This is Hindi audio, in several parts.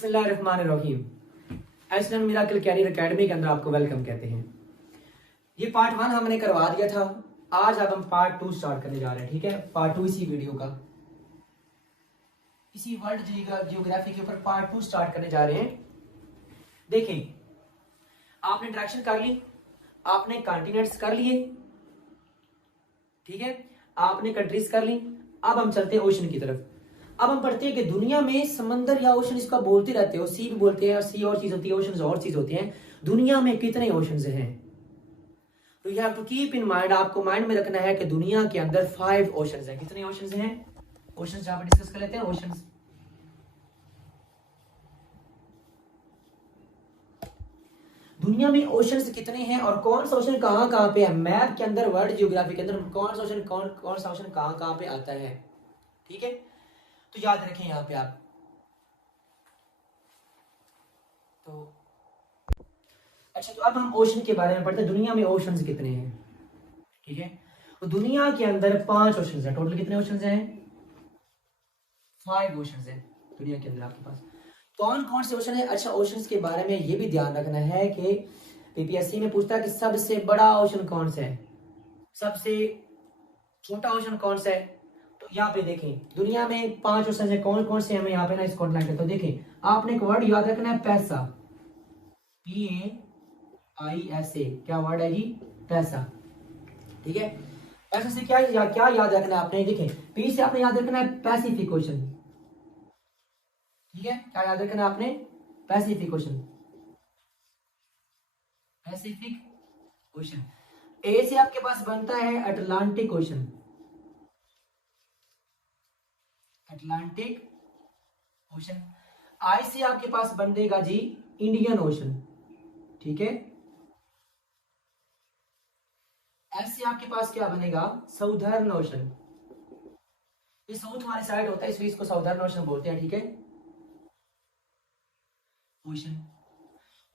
बिस्मिल्लाहिर्रहमानिर्रहीम। एसएन मिराकल कैरियर एकेडमी के अंदर आपको वेलकम कहते हैं। ये पार्ट 1 हमने करवा दिया था। आज अब हम पार्ट 2 स्टार्ट करने जा रहे हैं। ठीक है, पार्ट 2 इसी वीडियो का, इसी वर्ल्ड जियोग्राफी के ऊपर पार्ट 2 स्टार्ट करने जा रहे हैं। देखिए, आपने इंट्रैक्शन कर ली, आपने कॉन्टिनेंट्स कर लिए, ठीक है, आपने कंट्रीज कर ली। अब हम चलते हैं ओशन की तरफ। अब हम पढ़ते हैं कि दुनिया में समंदर या ओशन, इसका बोलते रहते हो, सी भी बोलते हैं, और सी और चीज होती है, ओशन और चीज होती है। दुनिया में कितने ओशंस हैं? तो you have to keep in mind, आपको माइंड में रखना है कि दुनिया के अंदर 5 ओशंस हैं। कितने ओशंस हैं? ओशंस जहां पर डिस्कस कर लेते हैं। ओशंस, दुनिया में ओशंस कितने हैं और कौन सा ओशन कहां कहां पे है? मैप के अंदर, वर्ल्ड जियोग्राफी के अंदर कौन सा ओशन कौन सा ओशन कहां कहां पे आता है। ठीक है, तो याद रखें यहां पे आप। तो अच्छा, तो अब हम ओशन के बारे में पढ़ते हैं। दुनिया में ओशंस कितने हैं? ठीक है, तो दुनिया के अंदर 5 ओशंस हैं। टोटल कितने ओशंस हैं? 5 ओशंस हैं दुनिया के अंदर आपके पास। कौन कौन से ओशन है? अच्छा, ओशंस के बारे में ये भी ध्यान रखना है कि पीपीएससी में पूछता है कि सबसे बड़ा ओशन कौन सा है, सबसे छोटा ओशन कौन सा है। तो यहाँ पे देखें, दुनिया में 5 ओशन है। कौन कौन से हमें यहाँ पे ना इसको अंडरलाइन करते। तो देखें, आपने एक वर्ड याद रखना है, पैसा। PAISA, क्या वर्ड है जी? पैसा। ठीक है, पैसा से क्या याद रखना है आपने? देखें, पी से आपने याद रखना है पैसिफिक ओशन। ठीक है, क्या याद रखना है आपने? Pacific Ocean, Pacific Ocean. A से आपके पास बनता है Atlantic Ocean, Atlantic Ocean. I से आपके पास बनेगा जी इंडियन ओशन। ठीक है, एस से आपके पास क्या बनेगा? Southern ocean. ये साउथ वाली साइड होता है, इसलिए इसको साउदर्न ओशन बोलते हैं। ठीक है, ओशन।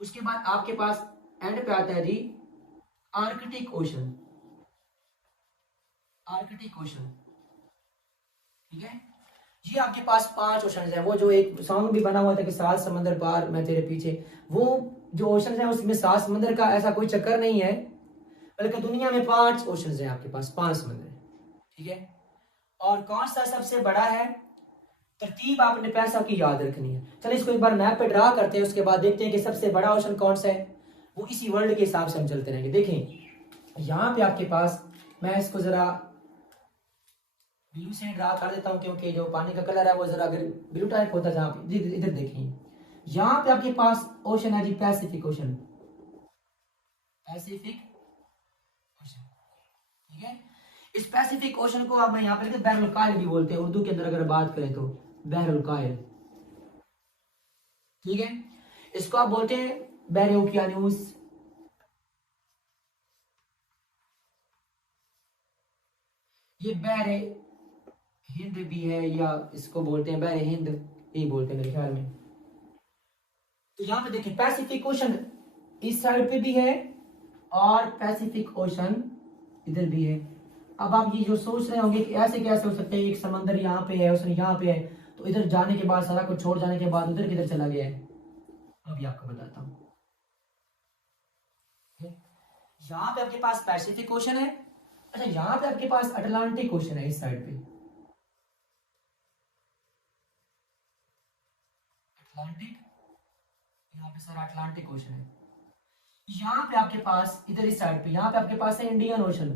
उसके बाद आपके पास एंड पे आता है जी आर्कटिक ओशन, आर्कटिक ओशन। ठीक है, ये आपके पास 5 ओशन है। वो जो एक सॉन्ग भी बना हुआ था कि 7 समंदर पार मैं तेरे पीछे, वो जो ओशन है उसमें 7 समंदर का ऐसा कोई चक्कर नहीं है, बल्कि दुनिया में 5 ओशन है आपके पास, 5 समंदर। ठीक है, और कौन सा सबसे बड़ा है? तरतीब आपने पैसा की याद रखनी है। चलिए इसको एक बार मैप पे ड्रा करते हैं, उसके बाद देखते हैं कि सबसे बड़ा ओशन कौन सा है। वो इसी वर्ल्ड के हिसाब से हम चलते रहेंगे। देखें, यहां पे आपके पास, मैं इसको जरा ब्लू से ड्रा कर देता हूं, क्योंकि जो पानी का कलर है वो जरा अगर ब्लू टाइप होता है। जहां पे इधर देखिए, यहां पे आपके पास ओशन है जी पैसिफिक ओशन, पैसिफिक ओशन। ठीक है, इस पैसिफिक ओशन को आप यहाँ पे बहरुल कायल भी बोलते हैं, उर्दू के अंदर अगर बात करें तो बहरुल कायल। ठीक है, इसको आप बोलते हैं बहरे ओकियानूस। ये बहरे हिंद भी है, या इसको बोलते हैं बहरे हिंद, यही बोलते हैं मेरे ख्याल में। तो यहां पे देखिए, पैसिफिक ओशन इस साइड पे भी है और पैसिफिक ओशन इधर भी है। अब आप ये जो सोच रहे होंगे कि ऐसे कैसे हो सकते हैं, एक समंदर यहाँ पे है, ओशन यहाँ पे है, तो इधर जाने के बाद, सारा कुछ छोड़ जाने के बाद उधर किधर चला गया है, अभी आपको बताता हूं। यहां पे आपके पास पैसिफिक ओशन है। अच्छा, यहां पे आपके पास अटलांटिक ओशन है, इस साइड पे अटलांटिक, यहाँ पे सारा अटलांटिक ओशन है। यहाँ पे आपके पास इधर इस साइड पे, यहाँ पे आपके पास है इंडियन ओशन,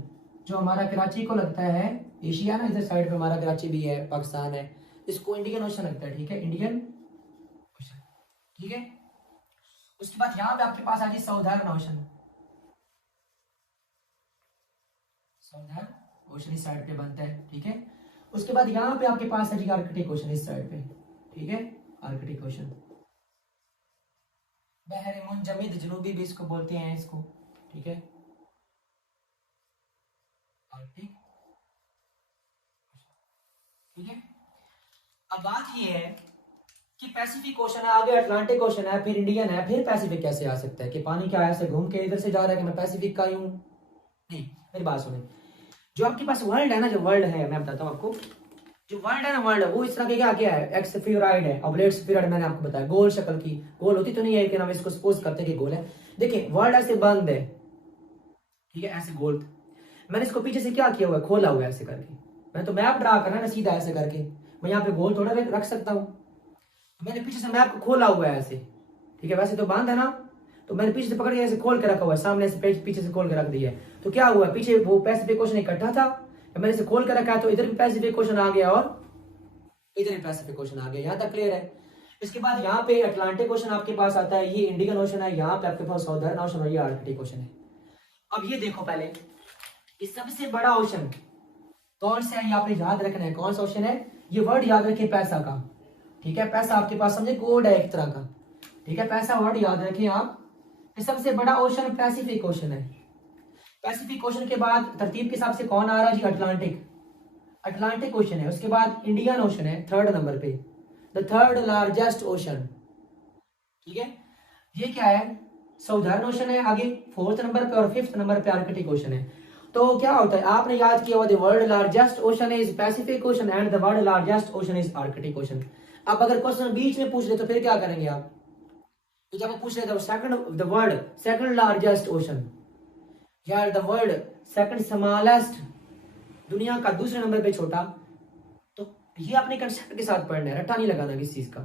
जो हमारा कराची को लगता है एशिया ना, इधर साइड पे हमारा कराची भी है, पाकिस्तान है, इसको इंडियन ओशन लगता है। ठीक है, इंडियन ओशन। ठीक है, उसके बाद यहाँ पे आपके पास आ गई साउदर्न ओशन, साउदर्न ओशन इस साइड पे बनता है। ठीक है, उसके बाद यहाँ पे आपके पास है जी आर्कटिक ओशन इस साइड पे। ठीक है, आर्कटिक ओशन, बहरे मुंजमिद जनूबी भी इसको बोलते हैं इसको। ठीक है, आर्कटिक। ठीक है, अब बात ये है कि पैसिफिक ओशन है, आगे अटलांटिक ओशन है, फिर इंडियन है, फिर पैसिफिक कैसे आ सकता है? कि पानी क्या ऐसे घूम के इधर से जा रहा है कि मैं पैसिफिक का ही हूं? नहीं, मेरी बात सुने, जो आपके पास वर्ल्ड है ना, जो वर्ल्ड है, मैं बताता हूं आपको, जो वर्ल्ड है ना, वर्ल्ड वो इस तरह के क्या क्या है, एक्स स्फीरॉइड है, ऑब्लेट स्फीरॉइड मैंने आपको बताया, गोल शक्ल की, गोल होती तो नहीं है कि हम इसको सपोज करते कि गोल है। देखिए वर्ल्ड ऐसे बंद है, ठीक है, ऐसे गोल, मैंने इसको पीछे से क्या किया हुआ है, खोला हुआ है ऐसे करके। मैं तो मैप ड्रा करना है ना सीधा ऐसे करके, मैं यहाँ पे गोल थोड़ा रख सकता हूँ, मैंने पीछे से मैप को खोला हुआ है ऐसे, ठीक है, वैसे तो बंद है ना, तो मैंने पीछे से पकड़ के ऐसे खोल के रखा हुआ है, सामने से पीछे से खोल के रख दिया है। तो क्या हुआ, पीछे वो पैसिफिक ओशन इकट्ठा था, मैंने इसे खोल के रखा है, तो इधर भी पैसिफिक ओशन आ गया और इधर भी पैसिफिक ओशन आ गया। यहाँ तक क्लियर है। इसके बाद यहाँ पे अटलांटिक ओशन आपके पास आता है, ये इंडियन ओशन है, यहाँ पे आपके पास साउदर्न ओशन और ये आर्कटिक ओशन है। अब ये देखो पहले, इस सबसे बड़ा ओशन कौन सा है, ये आपने याद रखना है, कौन सा ओशन है, ये वर्ड याद रखिए पैसा का, ठीक है, पैसा आपके पास समझे कोड है एक तरह का, ठीक है, पैसा वर्ड याद रखिए आप। सबसे बड़ा ओशन पैसिफिक ओशन है। पैसिफिक ओशन के बाद तरतीब के हिसाब से कौन आ रहा है जी, अटलांटिक, अटलांटिक ओशन है। उसके बाद इंडियन ओशन है थर्ड नंबर पे, द थर्ड लार्जेस्ट ओशन, ठीक है, ये क्या है, साउदर्न ओशन है आगे फोर्थ नंबर पे, और फिफ्थ नंबर पे आर्कटिक ओशन है। तो क्या होता है, आपने याद किया हुआ, the world largest ocean is Pacific ocean and the world largest ocean is Arctic ocean. अब अगर क्वेश्चन बीच में पूछ ले तो फिर क्या करेंगे आप, तो जब पूछ रहे थे second the world second largest ocean, यार द वर्ल्ड सेकंड स्मॉलेस्ट, दुनिया का दूसरे नंबर पे छोटा, तो ये अपने कंसेप्ट के साथ पढ़ना है, रट्टा नहीं लगाना किस चीज का।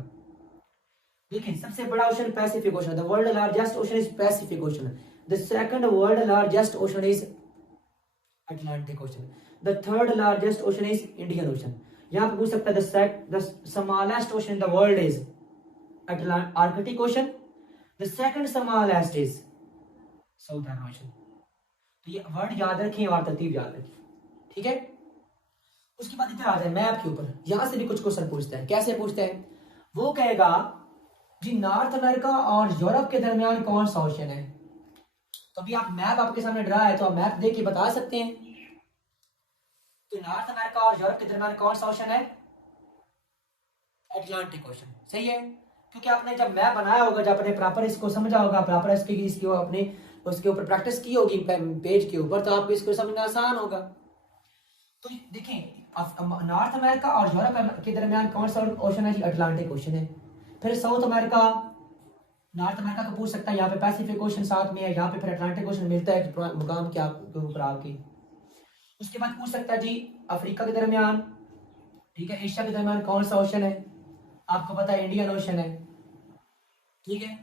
देखिए सबसे बड़ा ocean Pacific ocean, the world largest ocean is Pacific ocean, the second world largest ocean is Atlantic ocean, the third largest ocean is Indian ocean. यहां पे पूछ सकता है the smallest ocean in the world is Arctic ocean, the second smallest is southern ocean. तो ये वर्ड याद रखें और तरतीब याद रखें, ठीक है। उसके बाद इधर आ जाए मैप के ऊपर, यहां से भी कुछ क्वेश्चन पूछता है। कैसे पूछता है, वो कहेगा जी नॉर्थ अमेरिका और यूरोप के दरमियान कौन सा ओशन है। तो अभी आप मैप आपके सामने ड्रा है, तो आप मैप देख के बता सकते हैं कि नॉर्थ अमेरिका और यूरोप के दरमियान कौन सा ओशन है, अटलांटिक ओशन, सही है। क्योंकि आपने जब मैप बनाया होगा, जब आपने प्रॉपर इसको समझा होगा, प्रॉपर इसकी अपने उसके ऊपर प्रैक्टिस की होगी पेज के ऊपर, तो आपको इसको समझना आसान होगा। तो देखें नॉर्थ अमेरिका और यूरोप के दरमियान कौन सा ओशन है जी, अटलांटिक ओशन है। फिर साउथ अमेरिका, नॉर्थ अमेरिका को पूछ सकता है, यहाँ पे पैसिफिक ओशन साथ में है, यहाँ पे फिर अटलांटिक ओशन मिलता है मुकाम के ऊपर आपकी। उसके बाद पूछ सकता है जी अफ्रीका के दरमियान, ठीक है, एशिया के दरमियान कौन सा ओशन है, आपको पता है इंडियन ओशन है, ठीक है।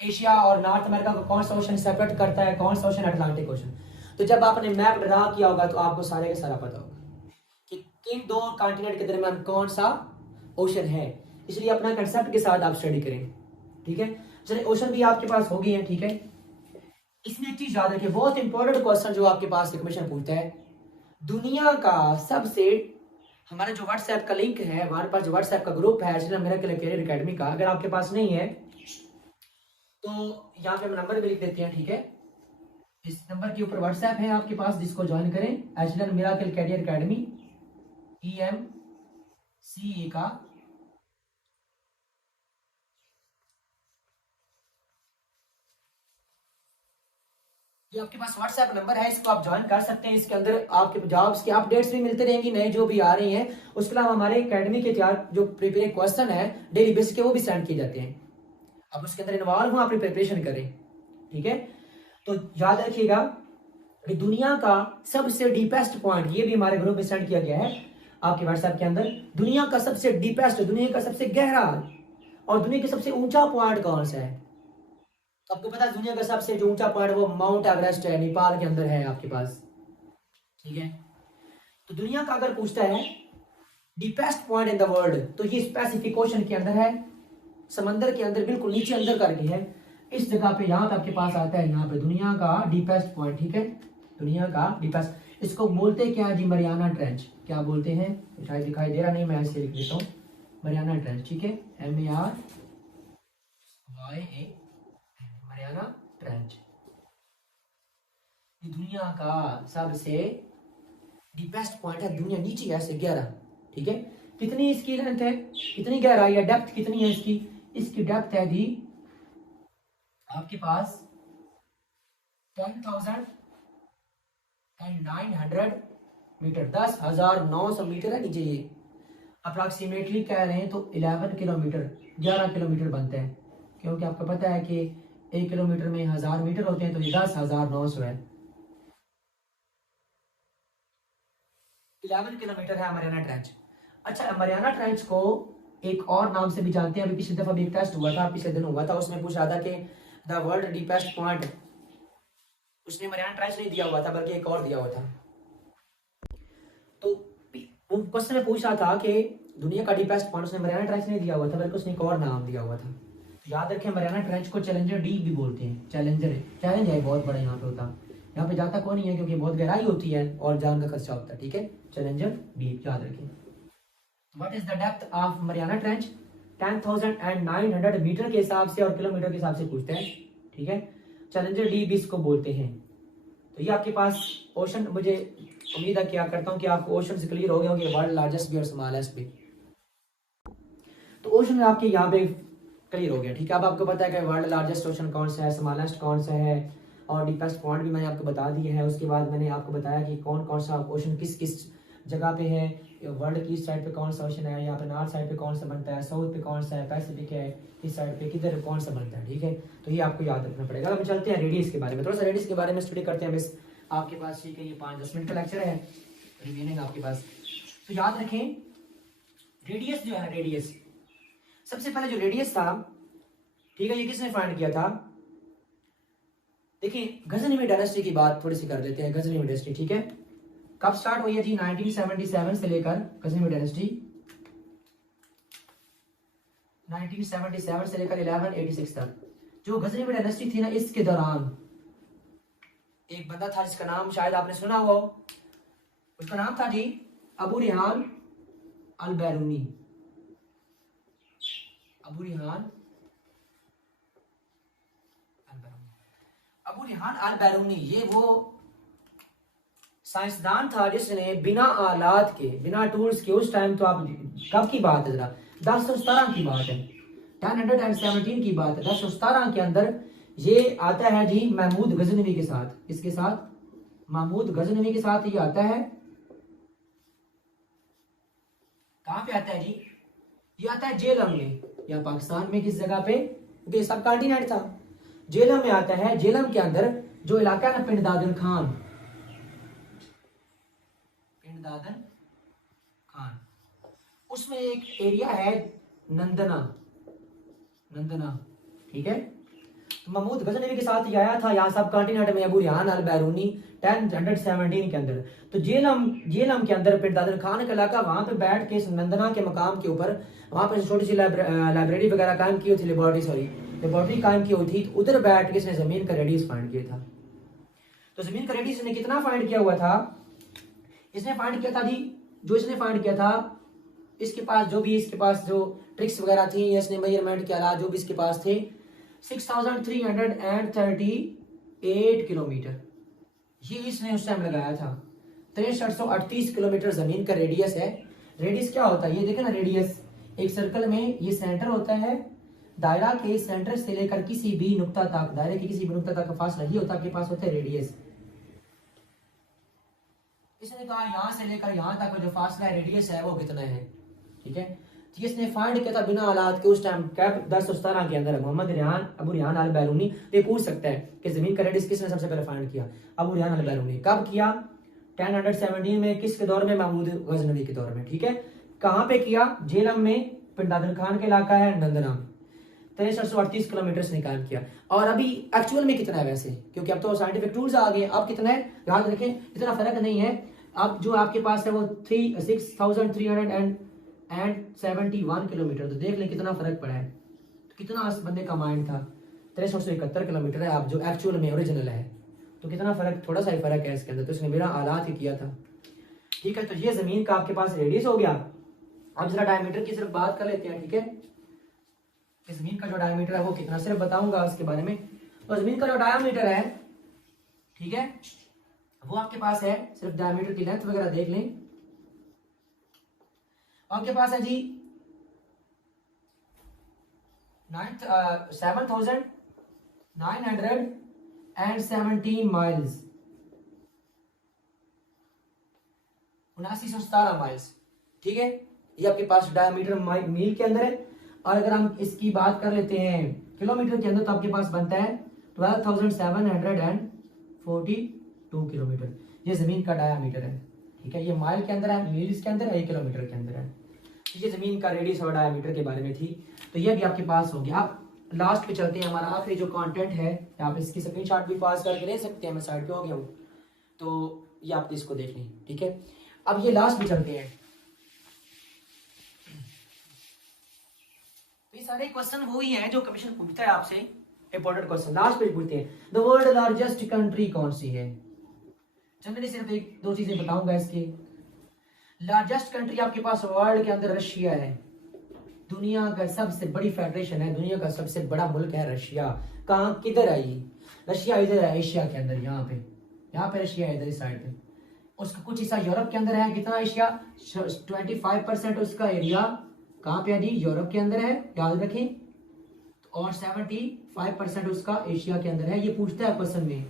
एशिया और नॉर्थ अमेरिका को कौन सा ओशन सेपरेट करता है, कौन सा ओशन, अटलांटिक ओशन। तो जब आपने मैप ड्रा किया होगा तो आपको सारे का सारा पता होगा कि किन दो कॉन्टिनेंट के दरमियान कौन सा ओशन है, इसलिए अपना कंसेप्ट के साथ आप स्टडी करें, ठीक है। चलिए ओशन भी आपके पास हो गई है, ठीक है। इसमें एक चीज याद रखिए, बहुत इंपॉर्टेंट क्वेश्चन जो आपके पास क्वेश्चन पूछता है, दुनिया का सबसे, हमारा जो व्हाट्सएप का लिंक है, हमारे पास जो व्हाट्सएप का ग्रुप है मिरेकल कैरियर एकेडमी का, अगर आपके पास नहीं है तो यहाँ पे हम नंबर भी लिख देते हैं, ठीक है। इस नंबर के ऊपर व्हाट्सएप है आपके पास, जिसको ज्वाइन करें, HL miracle career academy EMCA का, ये आपके पास व्हाट्सएप नंबर है, इसको आप ज्वाइन कर सकते हैं। इसके अंदर आपके जॉब्स की अपडेट्स भी मिलते रहेंगी, नए जो भी आ रही हैं। उसके अलावा हमारे एकेडमी के तैयार जो प्रिपेयर क्वेश्चन है डेली बेसिस के, वो भी सेंड किए जाते हैं। अब उसके अंदर इन्वॉल्व हो, अपनी प्रिपरेशन करें, ठीक है। तो याद रखिएगा कि दुनिया का सबसे डीपेस्ट पॉइंट, ये भी हमारे ग्रुप में सेंड किया गया है आपके व्हाट्सएप के अंदर, दुनिया का सबसे डीपेस्ट, दुनिया का सबसे गहरा और दुनिया का सबसे ऊंचा पॉइंट कौन सा है। तो आपको पता है दुनिया का सबसे जो ऊंचा पॉइंट वो माउंट एवरेस्ट है, नेपाल के अंदर है आपके पास, ठीक है। तो दुनिया का अगर पूछता है deepest point in the world, तो ये पैसिफिक ओशन के अंदर है, समंदर के अंदर बिल्कुल नीचे अंदर करके है, इस जगह पे, यहाँ पे आपके पास आता है, यहाँ पे दुनिया का डीपेस्ट पॉइंट, ठीक है, दुनिया का डीपेस्ट। इसको बोलते क्या है जी, मरियाना ट्रेंच, क्या बोलते हैं, शायद दिखाई दे रहा नहीं, मैं ऐसे लिख देता हूँ, मरियाना ट्रेंच, ठीक है, MARYA, मरियाना ट्रेंच। ये दुनिया का सबसे डीपेस्ट पॉइंट है, दुनिया नीचे ऐसे गहरा, ठीक है। कितनी इसकी लेंथ है, कितनी गहराई है, डेप्थ कितनी है इसकी, इसकी डेप्थ है जी आपके पास 10,900 मीटर, 10,900 मीटर है नीचे ये, अप्रॉक्सीमेटली कह रहे हैं तो 11 किलोमीटर, 11 किलोमीटर बनते हैं, क्योंकि आपको पता है कि 1 किलोमीटर में 1000 मीटर होते हैं, तो ये 10,900 है। 11 किलोमीटर है मरियाना ट्रेंच। अच्छा, मरियाना ट्रेंच को एक और नाम से भी जानते हैं। अभी पिछली दफा भी एक टेस्ट हुआ था, पिछले दिन हुआ था, उसमें पूछा था कि द वर्ल्ड डीपेस्ट पॉइंट, उसने मरियाना ट्रेंच नहीं दिया हुआ था बल्कि एक और दिया हुआ था। तो वो क्वेश्चन में पूछ रहा था कि दुनिया का डीपेस्ट पॉइंट, उसने मरियाना ट्रेंच नहीं दिया हुआ था बल्कि उसने एक और नाम दिया हुआ था। तो याद रखें, मरियाना ट्रेंच को चैलेंजर डीप भी बोलते हैं। चैलेंज है बहुत बड़ा यहाँ पे होता, यहाँ पे जाता कौन नहीं है क्योंकि बहुत गहराई होती है और जान का खर्चा होता है। ठीक है, चैलेंजर डीप याद रखें। What is the depth of Mariana Trench? 10,900 metre के हिसाब से और किलोमीटर के हिसाब से पूछते हैं। ठीक है, चैलेंजर डीप इसको बोलते हैं। तो ये आपके पास ओशन, मुझे उम्मीद है क्या करता हूँ कि आपको ओशन से क्लियर हो गया होंगे, वर्ल्ड लार्जेस्ट भी और स्मॉलेस्ट भी। तो ओशन आपके यहाँ पे क्लियर हो गया। ठीक है, अब आपको पता है कि वर्ल्ड लार्जेस्ट ओशन कौन सा है, स्मॉलेस्ट कौन सा है, और डीपेस्ट पॉइंट भी मैंने आपको बता दिया है। उसके बाद मैंने आपको बताया कि कौन कौन सा ओशन किस किस जगह पे है, वर्ल्ड की साइड पे कौन सा ओशन है, यहाँ पे नॉर्थ साइड पे कौन सा बनता है, साउथ पे कौन सा है, पैसिफिक है, इस साइड पे किधर कौन सा बनता है। ठीक है, तो ये आपको याद रखना पड़ेगा। अब चलते हैं रेडियस के बारे में, थोड़ा सा रेडियस के बारे में स्टडी करते हैं मिस आपके पास। ठीक है, ये 5-10 मिनट का लेक्चर है, रिवीनिंग आपके पास। तो याद रखें, रेडियस जो है, रेडियस सबसे पहले जो रेडियस था, ठीक है, ये किसने फाइंड किया था? देखिए, गजनवी डायनेस्टी की बात थोड़ी सी कर लेते हैं। गजनवी डायनेस्टी, ठीक है, कब स्टार्ट हुई है जी? 1977 से लेकर गजनवी डायनेस्टी 1977 से लेकर 1186 तक। जो गजनवी डायनेस्टी थी ना, इसके दौरान एक बंदा था जिसका नाम शायद आपने सुना हो, उसका नाम था जी अबू रिहान अल बैरूनी। अबू रिहान अबू रिहान अल बैरूनी, ये वो साइंसदान था जिसने बिना आलात के, बिना टूल्स के, उस टाइम तो आप कब की बात है, जरा 1017 की बात है, 1017 की बात है, 1017 के अंदर ये आता है जी महमूद गजनवी के साथ। इसके साथ, महमूद गजनवी के साथ ये आता है। कहां पे आता है जी? ये आता है जेलम में, या पाकिस्तान में किस जगह पे, क्योंकि सब कॉन्टिनेंट था। जेलम में आता है। जेलम के अंदर जो इलाका है ना, पिंडदादन खान, पिंडदादन खान, उसमें एक एरिया है नंदना, नंदना। ठीक है, तो महमूद गजनवी के साथ ये आया था यहाँ सब कॉन्टिनेंट में, अबू रिहान अल बैरूनी 1017 के अंदर। तो जेलम के अंदर पिंडदादन खान का इलाका, वहां पे बैठ के इस नंदना के मकाम के ऊपर वहां पर छोटी सी लाइब्रेरी वगैरह कायम की हुई थी, लेबोरेटरी कायम की हुई थी। तो उधर बैठ के इसने जमीन का रेडियस फाइंड किया था। तो जमीन का रेडियस इसने कितना फाइंड किया हुआ था? इसने फाइंड किया था जी, जो इसने फाइंड किया था, इसके पास जो भी इसके पास जो ट्रिक्स वगैरह थी, इसने मेजरमेंट के अलावा जो भी इसके पास थे, 6338 किलोमीटर ये इसने उस टाइम लगाया था। 6338 किलोमीटर जमीन का रेडियस है। रेडियस क्या होता है ये देखें ना, रेडियस एक सर्कल में ये सेंटर होता है, दायरा के सेंटर से लेकर किसी भी नुक्ता तक, दायरे के किसी भी नुक्ता तक का फासला ये होता है, आपके पास होता है रेडियस। इसने कहा यहां से लेकर यहां तक का जो फासला है, रेडियस है, वो कितना है। ठीक है, तो इसने फाइंड किया था बिना हालात के उस टाइम, कैब 1017 के अंदर। मोहम्मद रिहान अबू रिहान अल बैरूनी, ये पूछ सकता है कि जमीन का रेडियस किसने सबसे पहले फाइंड किया? अबू रिहान अल बैरूनी। कब किया? 1017 में। किसके दौर में? महमूद गजनवी के दौर में। ठीक है, कहां पे किया? जेलम में, पिंडदादन खान का इलाका है, नंदना। 6338 किलोमीटर से निकाल किया। और अभी एक्चुअल में कितना है वैसे, क्योंकि अब तो साइंटिफिक टूल्स आ गए, अब कितना है याद रखें, इतना फर्क नहीं है। अब जो आपके पास है वो 6371 किलोमीटर। तो देख लें कितना फर्क पड़ा है, तो कितना उस बंदे का माइंड था। 6371 किलोमीटर है अब जो एक्चुअल में ओरिजिनल है, तो कितना फर्क, थोड़ा सा ही फर्क है इसके अंदर। तो इसने बिना आलात ही किया था। ठीक है, तो ये जमीन का आपके पास रेडियस हो गया। अब जरा डायमीटर की सिर्फ बात कर लेते हैं। ठीक है, जमीन का जो डायमीटर है वो कितना, सिर्फ बताऊंगा उसके बारे में। तो जमीन का जो डायमीटर है, ठीक है, वो आपके पास है, सिर्फ डायमीटर की लेंथ वगैरह देख लें। आपके पास है जी 7,917 माइल्स, 7917 माइल्स। ठीक है, ये आपके पास डायमीटर मील के अंदर है। और अगर हम इसकी बात कर लेते हैं किलोमीटर के अंदर, तो आपके पास बनता है 12,742 किलोमीटर। ये जमीन का डायमीटर है, ठीक है। ये माइल के अंदर है, मील्स के अंदर है, ये किलोमीटर के अंदर है। ये जमीन का रेडियस और डायमीटर के बारे में थी। तो ये भी आपके पास हो गया। आप लास्ट पे चलते हैं, हमारा आखिरी जो कंटेंट है, आप इसकी स्क्रीनशॉट भी पास करके ले सकते हैं, मैं साइड पे हो गया हूँ, तो ये आपको इसको देख लें, ठीक है। अब ये लास्ट पे चलते हैं। तो ये सारे क्वेश्चन वो ही हैं जो कमीशन पूछता है आपसे, इंपॉर्टेंट क्वेश्चन। लास्ट पे पूछते हैं द वर्ल्ड लार्जेस्ट कंट्री कौन सी है। जनरली सिर्फ एक दो चीजें बताऊंगा इसकी। लार्जेस्ट कंट्री आपके पास वर्ल्ड के अंदर रशिया है। दुनिया का सबसे बड़ी फेडरेशन है, दुनिया का सबसे बड़ा मुल्क है रशिया। कहाँ, किधर आई रशिया? इधर है, एशिया के अंदर, यहाँ पे रशिया है, इधर इस साइड पे। उसका कुछ हिस्सा यूरोप के अंदर है। कितना एशिया? 25% उसका एरिया कहाँ पे है जी? यूरोप के अंदर है, याद रखें। और 75% उसका एशिया के अंदर है। ये पूछता है क्वेश्चन में,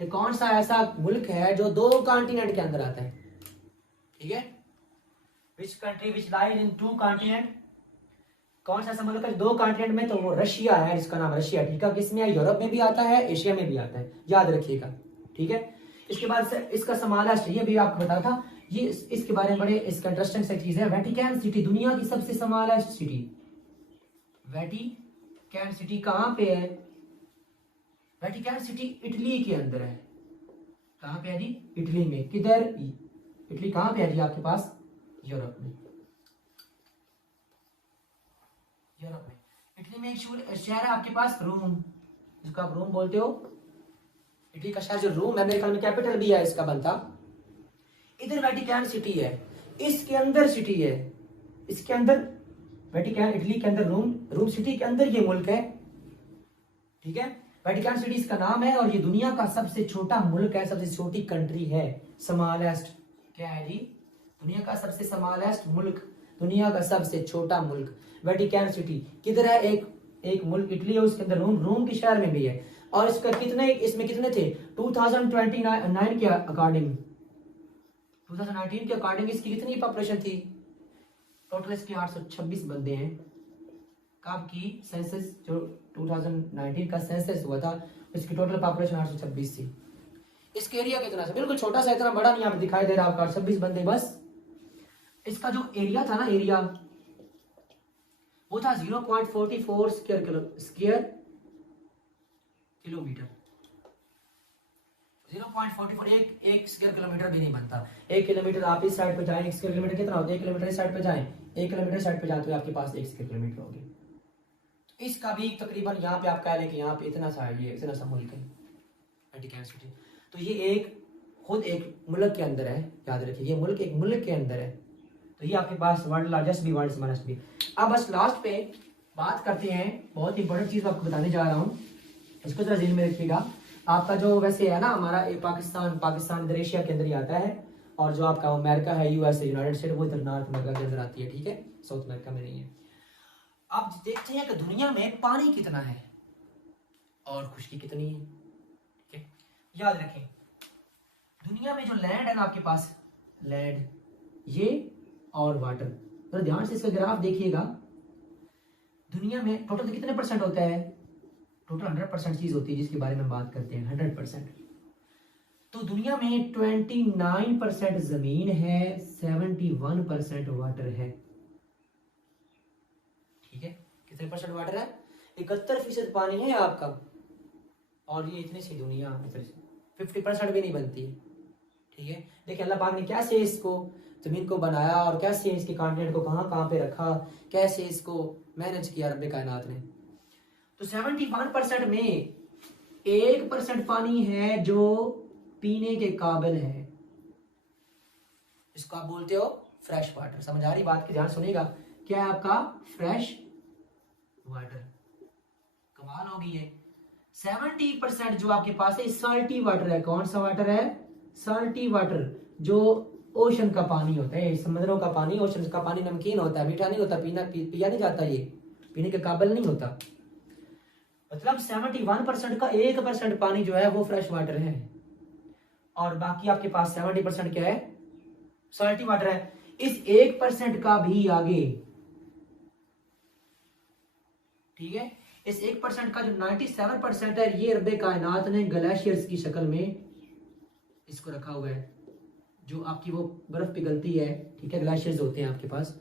ये कौन सा ऐसा मुल्क है जो 2 कॉन्टिनेंट के अंदर आता है, ठीक है। Which country which lies in 2 continent, कौन सा ऐसा मुल्क है 2 कॉन्टिनेंट में? तो वो रशिया है, जिसका नाम रशिया, ठीक है। किसमें है? यूरोप में भी आता है, एशिया में भी आता है, याद रखिएगा, ठीक है। इसके बाद से इसका स्मॉलेस्ट, ये भी आपको बता था, ये इसके बारे में बड़े इसका इंटरेस्टिंग सी चीज है। वेटिकन सिटी, दुनिया की सबसे स्मॉलेस्ट सिटी। वेटिकन सिटी कहाँ पे है? वेटिकन सिटी इटली के अंदर है। कहाँ पे है जी? इटली में। किधर? इटली कहाँ पे है जी? आपके पास यूरोप में। यूरोप में इटली में एक शहर है आपके पास रोम, जिसको आप रोम बोलते हो। इटली का शहर जो रोम है, मेरे ख्याल में कैपिटल भी है इसका बनता। इधर वेटिकन सिटी है, इसके अंदर सिटी है, इसके अंदर वेटिकन, इटली के अंदर रोम सिटी के अंदर ये मुल्क है, ठीक है। वेटिकन सिटी इसका नाम है। और ये दुनिया का सबसे छोटा मुल्क है, सबसे छोटी कंट्री है, स्मॉलेस्ट। क्या है जी? दुनिया का सबसे स्मॉलेस्ट मुल्क, दुनिया का सबसे छोटा मुल्क वेटिकन सिटी। किधर है? एक मुल्क इटली है, उसके अंदर रोम के शहर में भी है। और इसका कितने, इसमें कितने थे 2029 के अकॉर्डिंग, 2019 के अकॉर्डिंग इसकी कितनी पॉपुलेशन थी? टोटल इसके 826 बंदे हैं। कब की सेंसस, जो 2019 का सेंसस हुआ था, इसकी टोटल पॉपुलेशन 826 थी। इसका एरिया कितना था? बिल्कुल छोटा सा, इतना बड़ा नहीं यहाँ पे दिखाई दे रहा आपका, 26 बंदे बस। इसका जो एरिया था ना, एरिया वो था 0.44 स्क्वायर किलोमीटर। 0.44, एक स्क्वायर किलोमीटर भी नहीं बनता। 1 किलोमीटर आप इस साइड पे जाएं, 1 स्क्वायर किलोमीटर कितना होता है? 1 किलोमीटर इस साइड पे जाएं, 1 किलोमीटर साइड पे जाए तो आपके पास 1 स्क्वायर किलोमीटर हो गया। तो इसका भी तकरीबन यहाँ पे आप कह लें कि यहाँ पे इतना सा है, ये इतना सा मुल्क है वेटिकन सिटी। तो ये खुद एक मुल्क के अंदर है, याद रखिए, ये मुल्क एक मुल्क के अंदर है। तो ये आपके पास वर्ल्ड लार्जेस्ट भी, वर्ल्ड स्मॉलेस्ट भी। अब बस लास्ट पे बात करते हैं, बहुत इंपॉर्टेंट चीज आपको बताने जा रहा हूँ, इसको जरा ज़हन में रखिएगा। आपका जो वैसे है ना, हमारा पाकिस्तान इधर एशिया के अंदर ही आता है, और जो आपका अमेरिका है, यूएसए, यूनाइटेड स्टेट, वो इधर नॉर्थ अमेरिका के अंदर आती है, ठीक है, साउथ अमेरिका में नहीं है। अब देखते हैं कि दुनिया में पानी कितना है और खुशकी कितनी है, ठीक है। याद रखें, दुनिया में जो लैंड है ना आपके पास, लैंड ये और वाटर, तो ध्यान से इसका ग्राफ देखिएगा। दुनिया में टोटल कितने परसेंट होता है? टोटल 100% चीज होती है जिसके बारे में बात करते हैं, 100%। तो दुनिया में 29% जमीन है, 71% वाटर है, ठीक है। कितने परसेंट वाटर है? 71% पानी है आपका, और ये इतनी सी दुनिया, 50% भी नहीं बनती, ठीक है। देखिए अल्लाह पाक ने कैसे इसको जमीन को बनाया, और कैसे इसके कॉन्टिनेंट को कहाँ कहाँ पे रखा, कैसे इसको मैनेज किया रब्बे कायनात ने। तो 71% में 1% पानी है जो पीने के काबिल है, इसको आप बोलते हो फ्रेश वाटर। समझ आ रही बात की? ध्यान सुनिएगा, क्या है आपका? Fresh water. कमाल होगी ये। 70% जो आपके पास है साल्टी वाटर है। कौन सा वाटर है? साल्टी वाटर, जो ओशन का पानी होता है, समुद्रों का पानी, ओशन का पानी नमकीन होता है, मीठा नहीं होता, पिया नहीं जाता, ये पीने के काबिल नहीं होता। मतलब 71% का 1% पानी जो है वो फ्रेश वाटर है, और बाकी आपके पास 70% क्या है? साल्टी वाटर है। इस 1% का भी आगे, ठीक है, इस 1% का जो 97% है, ये रब्बे कायनात ने ग्लेशियर्स की शक्ल में इसको रखा हुआ है, जो आपकी वो बर्फ पिघलती है, ठीक है, ग्लेशियर्स होते हैं आपके पास।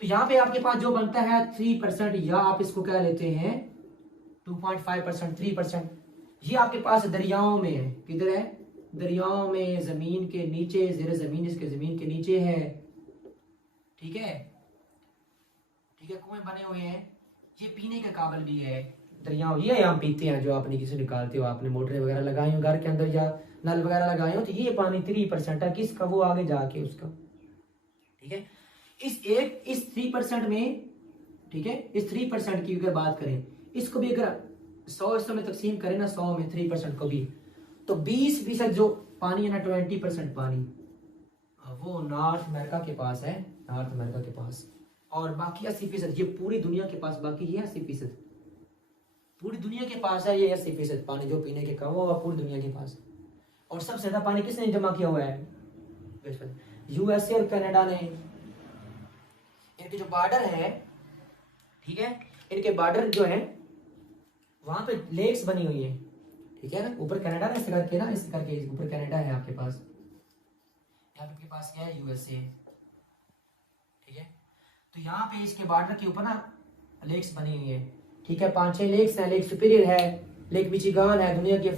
तो यहाँ पे आपके पास जो बनता है 3%, या आप इसको क्या लेते हैं 2.5%, 3%, ये आपके पास दरियाओं में है। किधर है? दरियाओं में, जमीन के नीचे, ज़ेरे जमीन, इसके जमीन के नीचे है, ठीक है, ठीक है, कुएं बने हुए हैं, ये पीने के काबिल भी है। दरियाओं, ये हम पीते हैं, जो आपने किसी निकालते हो, आपने मोटरें वगैरह लगाई हो घर के अंदर या नल वगैरह लगाए हो, तो ये पानी 3% है किसका, वो आगे जाके उसका, ठीक है। इस 3% में, ठीक है, इस 3% की अगर बात करें, इसको भी अगर 100 में तकसीम करें ना, 100 में 3% को भी, तो 20% जो पानी है ना, 20% पानी वो नॉर्थ अमेरिका के पास है, नॉर्थ अमेरिका के पास, और बाकी 80% ये पूरी दुनिया के पास, बाकी ये 80% पूरी दुनिया के पास है, ये 80% पानी जो पीने के काम हुआ पूरी दुनिया के पास। और सबसे ज्यादा पानी किसने जमा किया हुआ है? यूएसए और कनाडा ने। इनके जो बॉर्डर है, ठीक है, इनके बॉर्डर जो है वहां पे लेक्स बनी हुई है, ठीक है ना, ऊपर कनाडा ने इस करके ना, इस करके ऊपर कनाडा है आपके पास, यहाँ आपके पास क्या है, यूएसए, ठीक है। तो यहाँ पे इसके बॉर्डर के ऊपर ना लेक्स बनी हुई है, ठीक है, 5-6 लेक्स हैं। लेक सुपीरियर है, लेक मिचिगान है, दुनिया की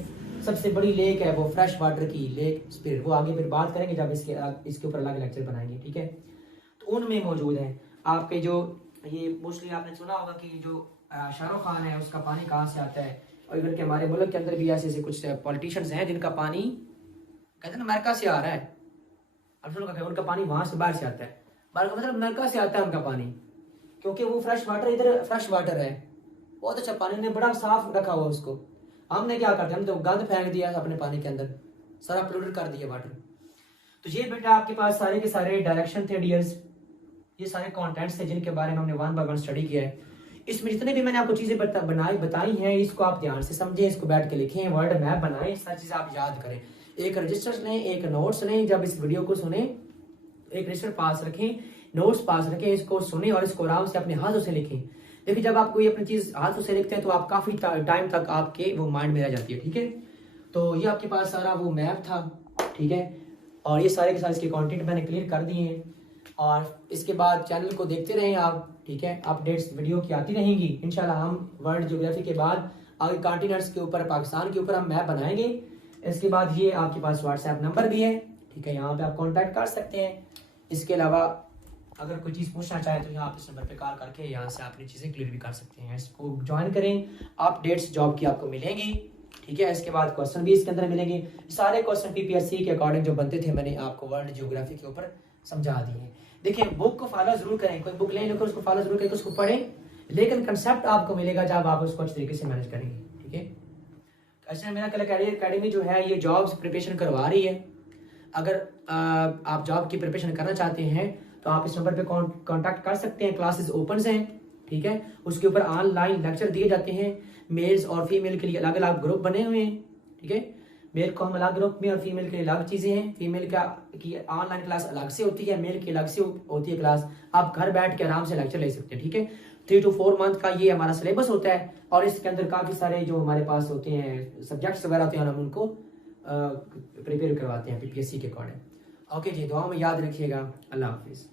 सबसे बड़ी लेक है वो, फ्रेश वाटर की लेक सुपीरियर, वो आगे फिर बात करेंगे जब इसके ऊपर अलग लेक्चर बनाएंगे, ठीक है। तो उनमें मौजूद है आपके जो, ये मोस्टली आपने सुना होगा कि जो शाहरुख खान है उसका पानी कहाँ से आता है, और इवन के हमारे मुल्क के अंदर भी ऐसे ऐसे कुछ पॉलिटिशियंस हैं जिनका पानी कहते हैं अमेरिका से आ रहा है, अब सुनो, उनका पानी वहां से बाहर से आता है, बाहर का मतलब अमेरिका से आता है उनका पानी, क्योंकि वो फ्रेश वाटर, इधर फ्रेश वाटर है, बहुत अच्छा पानी, ने बड़ा साफ रखा हुआ उसको। हमने क्या करते हैं, हम तो गंद फेंक दिया अपने पानी के अंदर, सारा पोल्यूटेड कर दिया वाटर। तो ये बेटा आपके पास सारे के सारे डायरेक्शन थे डियर्स, ये सारे कंटेंट्स थे जिनके बारे में हमने 1 बाय 1 स्टडी किया है। इसमें जितने भी मैंने आपको चीजें बताई हैं, इसको आप ध्यान से समझें, इसको बैठ के लिखें, वर्ड मैप बनाएं, सारी चीजें आप याद करें, एक रजिस्टर लें, एक नोट्स लें, जब इस वीडियो को सुने एक रजिस्टर पास रखें, नोट्स पास रखें, इसको सुने और इसको आराम से अपने हाथों से लिखें। देखिए जब आप कोई अपनी चीज हाथों से लिखते हैं तो आप काफी टाइम तक आपके वो माइंड में रह जाती है, ठीक है। तो ये आपके पास सारा वो मैप था, ठीक है, और ये सारे के सारे इसके कंटेंट मैंने क्लियर कर दिए हैं, और इसके बाद चैनल को देखते रहें आप, ठीक है, अपडेट्स वीडियो की आती रहेंगी इंशाल्लाह। हम वर्ल्ड ज्योग्राफी के बाद आगे कॉन्टिनेंट्स के ऊपर, पाकिस्तान के ऊपर हम मैप बनाएंगे। इसके बाद ये आपके पास व्हाट्सएप नंबर भी है, ठीक है, यहाँ पे आप कॉन्टैक्ट कर सकते हैं। इसके अलावा अगर कोई चीज़ पूछना चाहे तो यहाँ आप इस नंबर पे कॉल करके यहाँ से अपनी चीज़ें क्लियर भी कर सकते हैं। इसको ज्वाइन करें, अपडेट्स जॉब की आपको मिलेंगी, ठीक है। इसके बाद क्वेश्चन भी इसके अंदर मिलेंगे, सारे क्वेश्चन पीपीएससी के अकॉर्डिंग जो बनते थे मैंने आपको वर्ल्ड ज्योग्राफी के ऊपर समझा दिए। देखिए बुक को फॉलो जरूर करें, कोई बुक लेकर उसको फॉलो जरूर करें, उसको पढ़ें, लेकिन कंसेप्ट आपको मिलेगा जब आप उसको अच्छे तरीके से मैनेज करेंगे, ठीक है। अच्छा, मेरा कल कैरियर एकेडमी जो है ये जॉब्स प्रिपरेशन करवा रही है। अगर आप जॉब की प्रिपरेशन करना चाहते हैं तो आप इस नंबर पे कांटेक्ट कर सकते हैं। क्लासेस ओपन हैं, ठीक है, उसके ऊपर ऑनलाइन लेक्चर दिए जाते हैं। मेल्स और फीमेल के लिए अलग अलग ग्रुप बने हुए हैं, ठीक है, मेल को हम अलग ग्रुप में और फीमेल के लिए अलग चीजें हैं। फीमेल की ऑनलाइन क्लास अलग से होती है, मेल की अलग से होती है क्लास। आप घर बैठ के आराम से लेक्चर ले सकते हैं, ठीक है। 3 to 4 मंथ का ये हमारा सिलेबस होता है, और इसके अंदर काफी सारे जो हमारे पास होते हैं सब्जेक्ट्स वगैरह होते हैं, हम उनको प्रिपेयर करवाते हैं पीपीएससी के अकॉर्डिंग। ओके जी, दुआ में याद रखिएगा। अल्लाह हाफिज।